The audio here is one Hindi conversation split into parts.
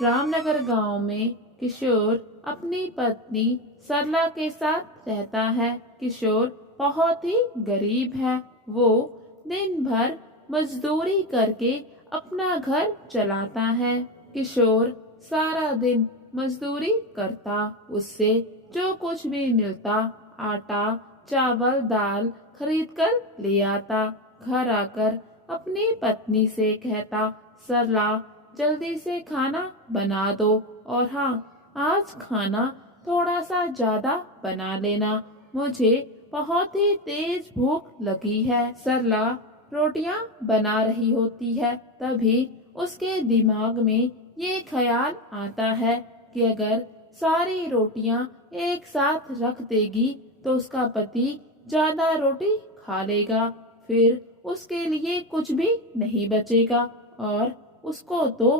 रामनगर गांव में किशोर अपनी पत्नी सरला के साथ रहता है। किशोर बहुत ही गरीब है। वो दिन भर मजदूरी करके अपना घर चलाता है। किशोर सारा दिन मजदूरी करता, उससे जो कुछ भी मिलता आटा, चावल, दाल खरीद कर ले आता। घर आकर अपनी पत्नी से कहता, सरला जल्दी से खाना बना दो, और हाँ, आज खाना थोड़ा सा ज्यादा बना लेना, मुझे बहुत ही तेज भूख लगी है। सरला रोटियां बना रही होती है, तभी उसके दिमाग में ये ख्याल आता है कि अगर सारी रोटियां एक साथ रख देगी तो उसका पति ज्यादा रोटी खा लेगा, फिर उसके लिए कुछ भी नहीं बचेगा और उसको तो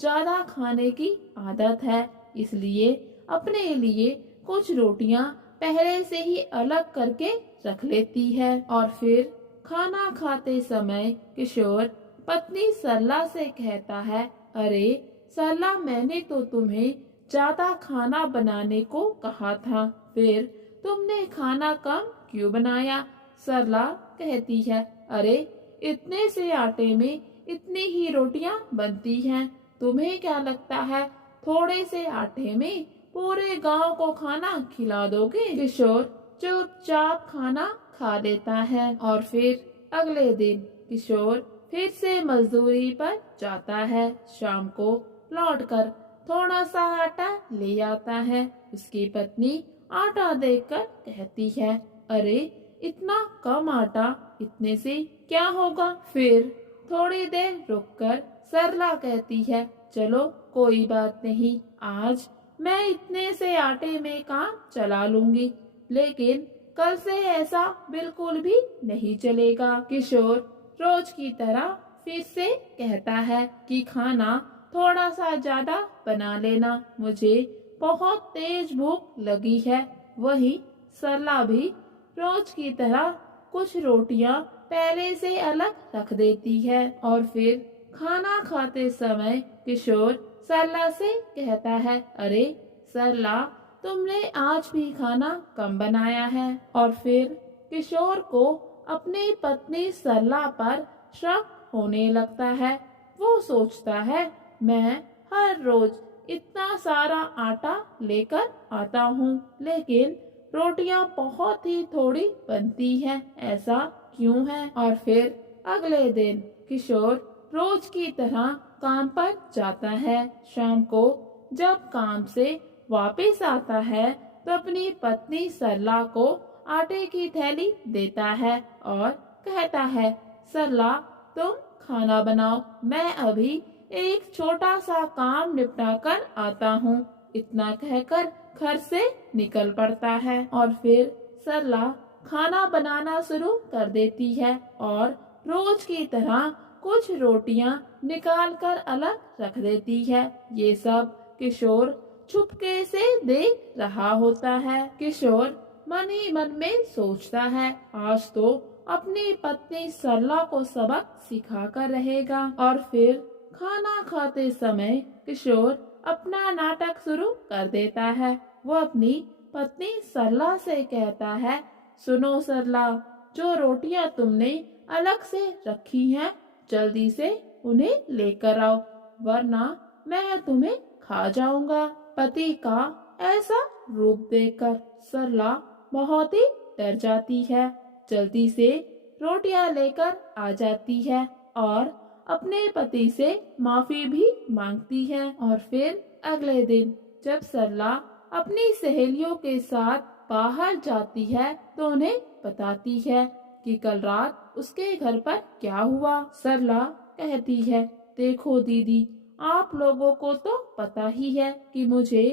ज्यादा खाने की आदत है। इसलिए अपने लिए कुछ रोटियां पहले से ही अलग करके रख लेती है। और फिर खाना खाते समय किशोर पत्नी सरला से कहता है, अरे सरला, मैंने तो तुम्हें ज्यादा खाना बनाने को कहा था, फिर तुमने खाना कम क्यों बनाया? सरला कहती है, अरे इतने से आटे में इतनी ही रोटियां बनती हैं, तुम्हें क्या लगता है थोड़े से आटे में पूरे गांव को खाना खिला दोगे? किशोर चुपचाप खाना खा लेता है। और फिर अगले दिन किशोर फिर से मजदूरी पर जाता है। शाम को लौटकर थोड़ा सा आटा ले आता है। उसकी पत्नी आटा देखकर कहती है, अरे इतना कम आटा, इतने से क्या होगा? फिर थोड़ी देर रुककर सरला कहती है, चलो कोई बात नहीं, आज मैं इतने से आटे में काम चला लूंगी, लेकिन कल से ऐसा बिल्कुल भी नहीं चलेगा। किशोर रोज की तरह फिर से कहता है कि खाना थोड़ा सा ज्यादा बना लेना, मुझे बहुत तेज भूख लगी है। वही सरला भी रोज की तरह कुछ रोटियां पहले से अलग रख देती है। और फिर खाना खाते समय किशोर सरला से कहता है, अरे सरला, तुमने आज भी खाना कम बनाया है। और फिर किशोर को अपनी पत्नी सरला पर शक होने लगता है। वो सोचता है, मैं हर रोज इतना सारा आटा लेकर आता हूँ, लेकिन रोटियां बहुत ही थोड़ी बनती हैं, ऐसा क्यों है? और फिर अगले दिन किशोर रोज की तरह काम पर जाता है। शाम को जब काम से वापस आता है तो अपनी पत्नी सरला को आटे की थैली देता है और कहता है, सरला, तुम खाना बनाओ, मैं अभी एक छोटा सा काम निपटा कर आता हूँ। इतना कहकर घर से निकल पड़ता है। और फिर सरला खाना बनाना शुरू कर देती है और रोज की तरह कुछ रोटियां निकाल कर अलग रख देती है। ये सब किशोर चुपके से देख रहा होता है। किशोर मन ही मन में सोचता है, आज तो अपनी पत्नी सरला को सबक सिखा कर रहेगा। और फिर खाना खाते समय किशोर अपना नाटक शुरू कर देता है। वो अपनी पत्नी सरला से कहता है, सुनो सरला, जो रोटियां तुमने अलग से रखी हैं, जल्दी से उन्हें लेकर आओ, वरना मैं तुम्हें खा जाऊंगा। पति का ऐसा रूप देखकर सरला बहुत ही डर जाती है। जल्दी से रोटियां लेकर आ जाती है और अपने पति से माफी भी मांगती है। और फिर अगले दिन जब सरला अपनी सहेलियों के साथ बाहर जाती है तो उन्हें बताती है कि कल रात उसके घर पर क्या हुआ। सरला कहती है, देखो दीदी, आप लोगों को तो पता ही है कि मुझे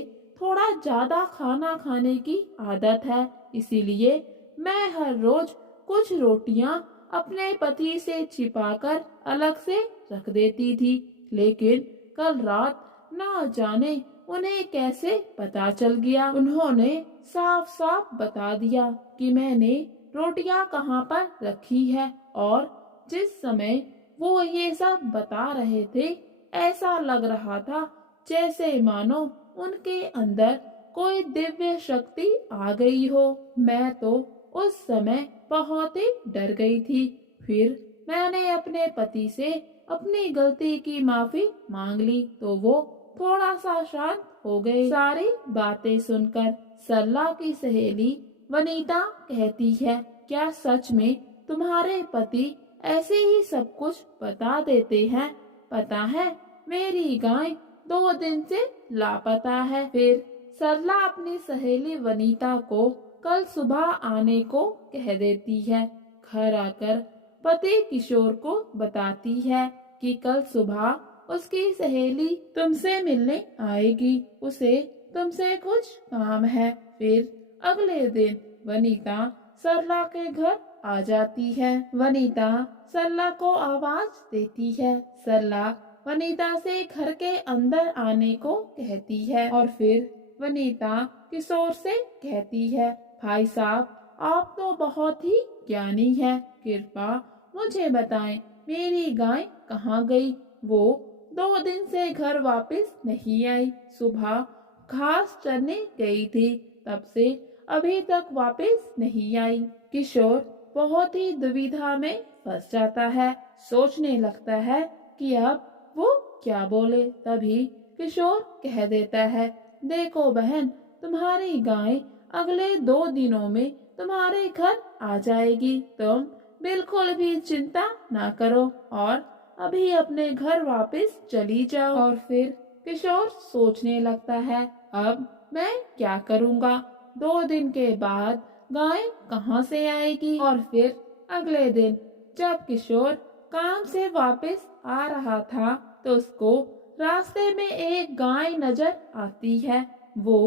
थोड़ा ज्यादा खाना खाने की आदत है, इसीलिए मैं हर रोज कुछ रोटियां अपने पति से छिपाकर अलग से रख देती थी, लेकिन कल रात ना जाने उन्हें कैसे पता चल गया। उन्होंने साफ साफ बता दिया कि मैंने रोटियां कहाँ पर रखी है, और जिस समय वो ये सब बता रहे थे ऐसा लग रहा था जैसे मानो उनके अंदर कोई दिव्य शक्ति आ गई हो। मैं तो उस समय बहुत ही डर गई थी। फिर मैंने अपने पति से अपनी गलती की माफी मांग ली तो वो थोड़ा सा शांत हो गए। सारी बातें सुनकर सरला की सहेली वनीता कहती है, क्या सच में तुम्हारे पति ऐसे ही सब कुछ बता देते हैं? पता है, मेरी गाय 2 दिन से लापता है। फिर सरला अपनी सहेली वनीता को कल सुबह आने को कह देती है। घर आकर पति किशोर को बताती है कि कल सुबह उसकी सहेली तुमसे मिलने आएगी, उसे तुमसे कुछ काम है। फिर अगले दिन वनीता सरला के घर आ जाती है। वनीता सरला को आवाज देती है। सरला वनीता से घर के अंदर आने को कहती है और फिर वनीता किशोर से कहती है, भाई साहब, आप तो बहुत ही ज्ञानी हैं, कृपया मुझे बताएं मेरी गाय कहाँ गई? वो 2 दिन से घर वापस नहीं आई। सुबह घास चरने गई थी, तब से अभी तक वापस नहीं आई। किशोर बहुत ही दुविधा में फंस जाता है। सोचने लगता है कि अब वो क्या बोले। तभी किशोर कह देता है, देखो बहन, तुम्हारी गाय अगले 2 दिनों में तुम्हारे घर आ जाएगी। तुम बिल्कुल भी चिंता ना करो और अभी अपने घर वापस चली जाओ। और फिर किशोर सोचने लगता है, अब मैं क्या करूँगा? 2 दिन के बाद गाय कहाँ से आएगी? और फिर अगले दिन जब किशोर काम से वापस आ रहा था तो उसको रास्ते में एक गाय नजर आती है। वो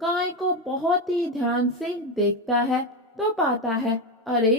गाय को बहुत ही ध्यान से देखता है तो पाता है, अरे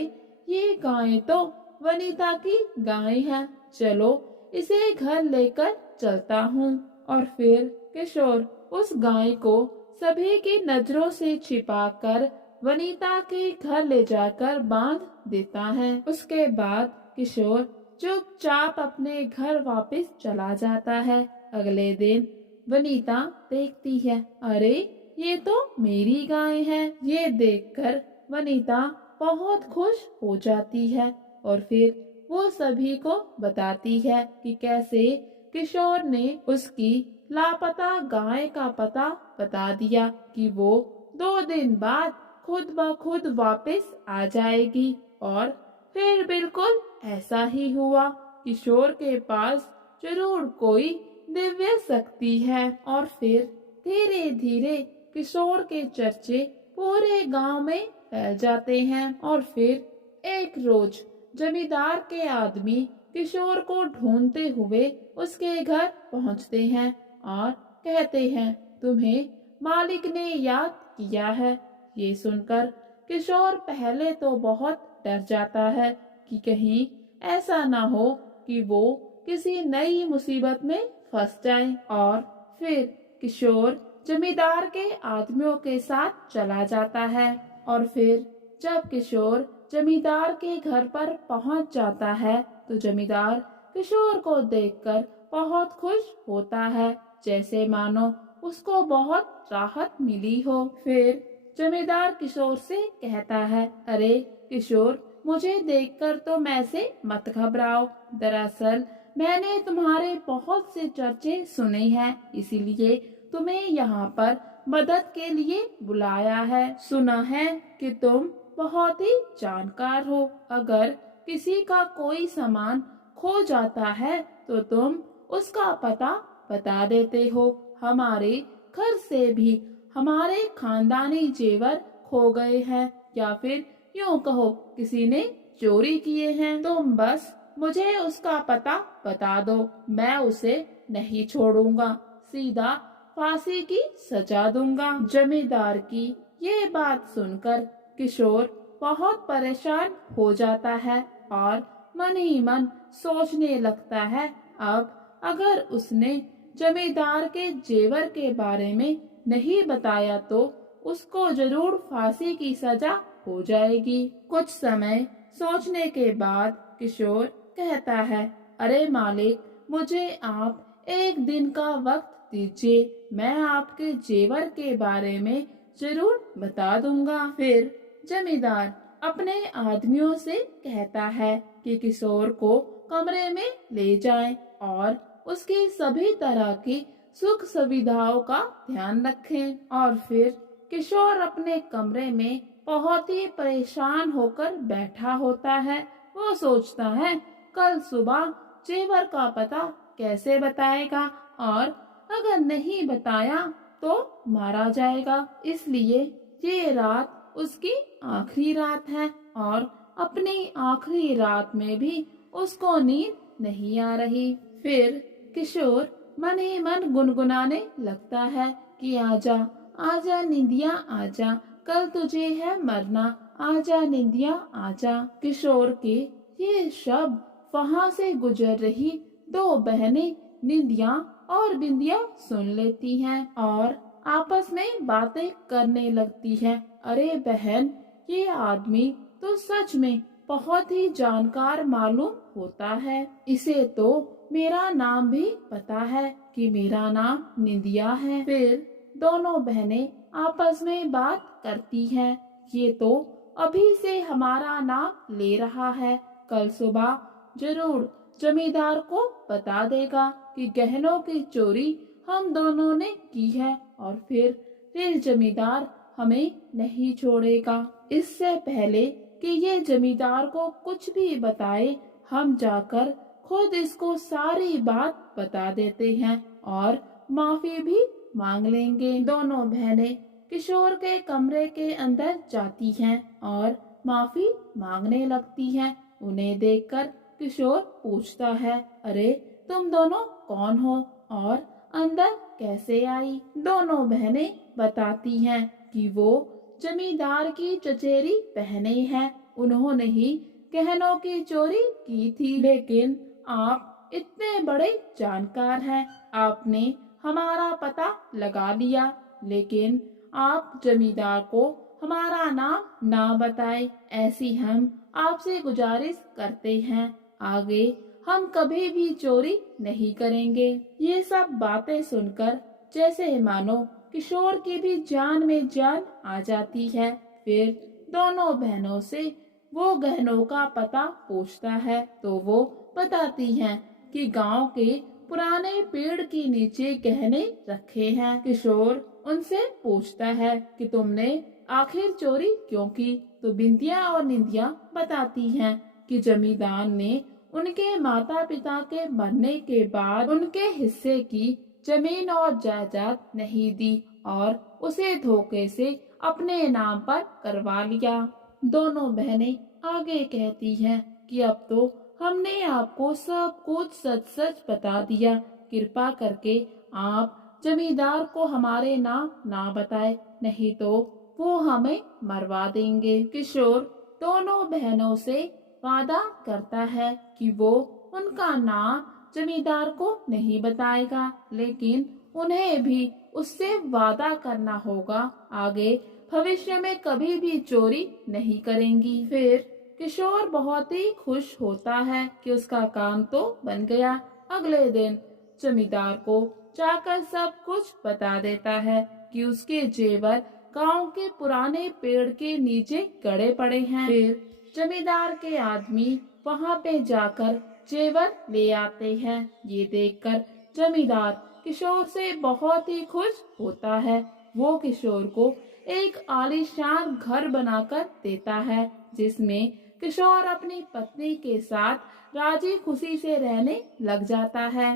ये गाय तो वनीता की गाय है, चलो इसे घर लेकर चलता हूँ। और फिर किशोर उस गाय को सभी की नजरों से छिपाकर वनीता के घर ले जाकर बांध देता है। उसके बाद किशोर चुपचाप अपने घर वापस चला जाता है। अगले दिन वनीता देखती है, अरे ये तो मेरी गाय है। ये देखकर वनीता बहुत खुश हो जाती है और फिर वो सभी को बताती है कि कैसे किशोर ने उसकी लापता गाय का पता बता दिया कि वो 2 दिन बाद खुद ब खुद वापस आ जाएगी। और फिर बिल्कुल ऐसा ही हुआ। किशोर के पास जरूर कोई दिव्य शक्ति है। और फिर धीरे धीरे किशोर के चर्चे पूरे गांव में फैल जाते हैं। और फिर एक रोज जमींदार के आदमी किशोर को ढूंढते हुए उसके घर पहुंचते हैं और कहते हैं, तुम्हें मालिक ने याद किया है। ये सुनकर किशोर पहले तो बहुत डर जाता है कि कहीं ऐसा ना हो कि वो किसी नई मुसीबत में फंस जाए। और फिर किशोर जमींदार के आदमियों के साथ चला जाता है। और फिर जब किशोर जमींदार के घर पर पहुंच जाता है तो जमींदार किशोर को देखकर बहुत खुश होता है, जैसे मानो उसको बहुत राहत मिली हो। फिर जमींदार किशोर से कहता है, अरे किशोर, मुझे देखकर तुम ऐसे मत घबराओ। दरअसल मैंने तुम्हारे बहुत से चर्चे सुने हैं, इसीलिए तुम्हें यहाँ पर मदद के लिए बुलाया है। सुना है कि तुम बहुत ही जानकार हो। अगर किसी का कोई सामान खो जाता है तो तुम उसका पता बता देते हो। हमारे घर से भी हमारे खानदानी जेवर खो गए हैं, या फिर यूँ कहो किसी ने चोरी किए हैं। तुम बस मुझे उसका पता बता दो, मैं उसे नहीं छोड़ूंगा, सीधा फांसी की सजा दूंगा। जमींदार की ये बात सुनकर किशोर बहुत परेशान हो जाता है और मन ही मन सोचने लगता है, अब अगर उसने जमींदार के जेवर के बारे में नहीं बताया तो उसको जरूर फांसी की सजा हो जाएगी। कुछ समय सोचने के बाद किशोर कहता है, अरे मालिक, मुझे आप 1 दिन का वक्त दीजिए, मैं आपके जेवर के बारे में जरूर बता दूंगा। फिर जमींदार अपने आदमियों से कहता है कि किशोर को कमरे में ले जाएं और उसकी सभी तरह की सुख सुविधाओं का ध्यान रखें। और फिर किशोर अपने कमरे में बहुत ही परेशान होकर बैठा होता है। वो सोचता है कल सुबह जेवर का पता कैसे बताएगा और अगर नहीं बताया तो मारा जाएगा। इसलिए ये रात उसकी आखिरी रात है और अपनी आखिरी रात में भी उसको नींद नहीं आ रही। फिर किशोर मन ही मन गुनगुनाने लगता है कि आजा आजा निंदिया आजा, कल तुझे है मरना, आजा निंदिया आजा। किशोर के ये शब्द वहाँ से गुजर रही दो बहनें निंदिया और बिंदिया सुन लेती हैं और आपस में बातें करने लगती हैं। अरे बहन, ये आदमी तो सच में बहुत ही जानकार मालूम होता है। इसे तो मेरा नाम भी पता है कि मेरा नाम निंदिया है। फिर दोनों बहनें आपस में बात करती हैं। ये तो अभी से हमारा नाम ले रहा है, कल सुबह जरूर जमींदार को बता देगा कि गहनों की चोरी हम दोनों ने की है और फिर जमींदार हमें नहीं छोड़ेगा। इससे पहले कि ये जमींदार को कुछ भी बताए, हम जाकर खुद इसको सारी बात बता देते हैं और माफी भी मांग लेंगे। दोनों बहनें किशोर के कमरे के अंदर जाती हैं और माफी मांगने लगती हैं। उन्हें देखकर किशोर पूछता है, अरे तुम दोनों कौन हो और अंदर कैसे आई? दोनों बहनें बताती हैं कि वो जमींदार की चचेरी बहनें हैं। उन्होंने ही गहनों की चोरी की थी। लेकिन आप इतने बड़े जानकार हैं, आपने हमारा पता लगा लिया, लेकिन आप जमींदार को हमारा नाम ना बताए, ऐसी हम आपसे गुजारिश करते हैं। आगे हम कभी भी चोरी नहीं करेंगे। ये सब बातें सुनकर जैसे मानो किशोर की भी जान में जान आ जाती है। फिर दोनों बहनों से वो गहनों का पता पूछता है तो वो बताती हैं कि गांव के पुराने पेड़ के नीचे गहने रखे हैं। किशोर उनसे पूछता है कि तुमने आखिर चोरी क्यों की? तो बिंदिया और निंदिया बताती हैं कि जमींदार ने उनके माता पिता के मरने के बाद उनके हिस्से की जमीन और जायदाद नहीं दी और उसे धोखे से अपने नाम पर करवा लिया। दोनों बहनें आगे कहती हैं कि अब तो हमने आपको सब कुछ सच सच बता दिया, कृपा करके आप जमींदार को हमारे नाम ना बताए, नहीं तो वो हमें मरवा देंगे। किशोर दोनों बहनों से वादा करता है कि वो उनका नाम जमींदार को नहीं बताएगा, लेकिन उन्हें भी उससे वादा करना होगा आगे भविष्य में कभी भी चोरी नहीं करेंगी। फिर किशोर बहुत ही खुश होता है कि उसका काम तो बन गया। अगले दिन जमींदार को जाकर सब कुछ बता देता है कि उसके जेवर गांव के पुराने पेड़ के नीचे गड़े पड़े हैं। फिर जमींदार के आदमी वहां पे जाकर जेवर ले आते हैं। ये देखकर जमींदार किशोर से बहुत ही खुश होता है। वो किशोर को एक आलीशान घर बनाकर देता है, जिसमें किशोर अपनी पत्नी के साथ राजी खुशी से रहने लग जाता है।